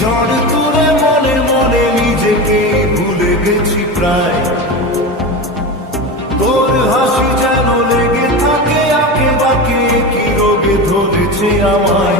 ঝড় তুলে মনে মনে নিজেকে ভুলে গেছি প্রায়। তোর হাসি যেন লেগে থাকে, আঁকে বাঁকে কি রোগে ধরেছে আমায়।